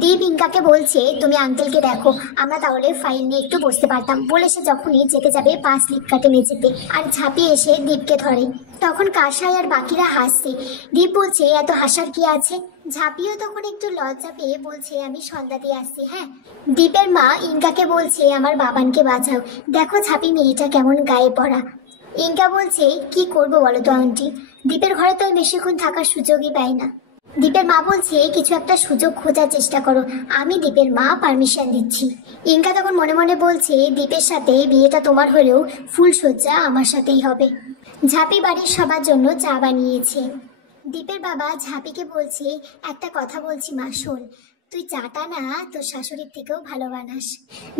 দীপ ইনকাকে বলছে তুমি আঙ্কেলকে দেখো, আমরা তাহলে ফাইল নিয়ে একটু বসতে পারতাম। বলে সে যখনই যেতে যাবে পা স্লিপ কাটে মেঝেতে, আর ঝাঁপিয়ে এসে দীপকে ধরে। তখন কাসাই আর বাকিরা হাসছে। দীপ বলছে এত হাসার কি আছে। ঝাঁপিয়েও তখন একটু লজ্জা পেয়ে বলছে আমি সন্ধ্যা দিয়ে আসছি। হ্যাঁ, দীপের মা ইনকাকে বলছে আমার বাবানকে বাঁচাও, দেখো ঝাঁপি মেয়েটা কেমন গায়ে পড়া। ইনকা বলছে কি করবো বলো তো আন্টি, দীপের ঘরে তো আমি বেশিক্ষণ থাকার সুযোগই পাই না। দীপের মা বলছে কিছু একটা সুযোগ খোঁজার চেষ্টা করো, আমি দীপের মা পারমিশন দিচ্ছি। ইনকা তখন মনে মনে বলছে দীপের সাথে বিয়েটা তোমার হলেও ফুলসজ্জা আমার সাথেই হবে। ঝাঁপি বাড়ির সবার জন্য চা বানিয়েছে। দীপের বাবা ঝাঁপিকে বলছে একটা কথা বলছি মা শোন, তুই চাটা না তোর শাশুড়ির থেকেও ভালো বানাস।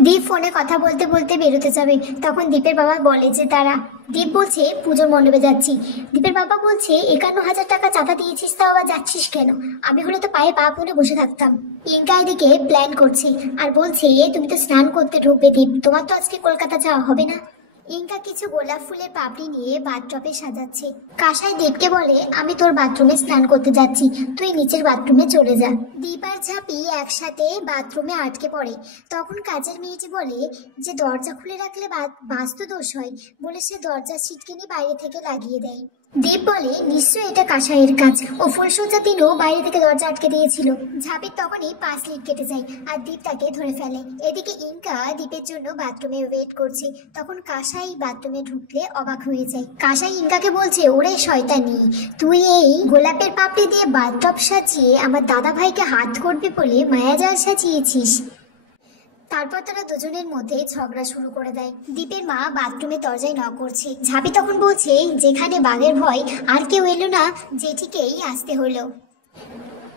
দীপ ফোনে কথা বলতে বলতে বেরোতে যাবে, তখন দীপের বাবা বলে যে তারা। দীপ বলছে পুজোর মণ্ডপে যাচ্ছি। দীপের বাবা বলছে 51,000 টাকা চাঁদা দিয়েছিস, তাও আবার যাচ্ছিস কেন? আমি হলে তো পায়ে পা তুলে বসে থাকতাম। ইনকা এদিকে প্ল্যান করছে আর বলছে তুমি তো স্নান করতে ঢুকবে দীপ, তোমার তো আজকে কলকাতা যাওয়া হবে না। ইনকা কিছু গোলাপ ফুলের পাপড়ি নিয়ে বাথটবে সাজাচ্ছে। কাসাই দীপকে বলে আমি তোর বাথরুমে স্নান করতে যাচ্ছি, তুই নিচের বাথরুমে চলে যা। দীপ আর ঝাঁপি একসাথে বাথরুমে আটকে পড়ে। তখন কাজের মেয়েটি বলে যে দরজা খুলে রাখলে বাস্তু দোষ হয়, বলে সে দরজার ছিটকিনি বাইরে থেকে লাগিয়ে দেয়। দীপ বলে নিশ্চয়ই এটা কাসাইয়ের কাজ, ও ফুলসজ্জার দিনও বাইরে থেকে দরজা আটকে দিয়েছিল। ঝাঁপির তখনই 5 লিট কেটে যায় আর দীপ তাকে ধরে ফেলে। এদিকে ইনকা দীপের জন্য বাথরুমে ওয়েট করছে। তখন কাসাই বাথরুমে ঢুকলে অবাক হয়ে যায়। কাসাই ইনকাকে বলছে ওরে শয়তানি, তুই এই গোলাপের পাপড়ি দিয়ে বাথটব সাজিয়ে আমার দাদা ভাইকে হাত করবি বলে মায়াজাল সাজিয়েছিস। তারপর তারা দুজনের মধ্যে ঝগড়া শুরু করে দেয়। দীপের মা বাথরুমে দরজায় নক করছে। ঝাঁপি তখন বলছে যেখানে বাঘের ভয় আর কেউ এলো না, জেঠিকেই আসতে হলো।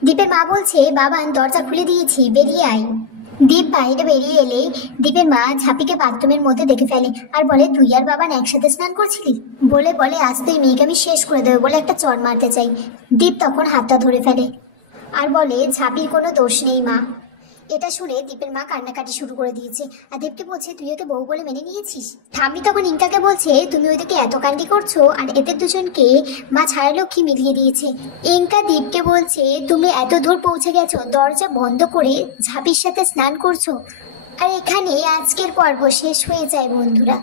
দীপের মা বলছে বাবান দরজা খুলে দিয়েছি, বেরিয়ে আয়। দীপ বাইরে বেরিয়ে এলেই দীপের মা ঝাঁপিকে বাথরুমের মধ্যে দেখে ফেলে আর বলে তুই আর বাবান একসাথে স্নান করছিলি। বলে আজ তুই মেয়েকে আমি শেষ করে দেবো বলে একটা চড় মারতে চাই। দীপ তখন হাতটা ধরে ফেলে আর বলে ঝাঁপির কোনো দোষ নেই মা। এটা শুনে দীপের মা কান্নাকাটি শুরু করে দিয়েছে আর দীপকে বলছে তুই ওকে বউ বলে মেনে নিয়েছিস। ঠাম্মি তখন ইনকাকে বলছে তুমি ওইদিকে এত কান্ডি করছো আর এদের দুজনকে মা ছায়ালক্ষ্মী মিলিয়ে দিয়েছে। ইনকা দীপকে বলছে তুমি এত দূর পৌঁছে গেছো, দরজা বন্ধ করে ঝাঁপির সাথে স্নান করছো। আর এখানে আজকের পর্ব শেষ হয়ে যায় বন্ধুরা।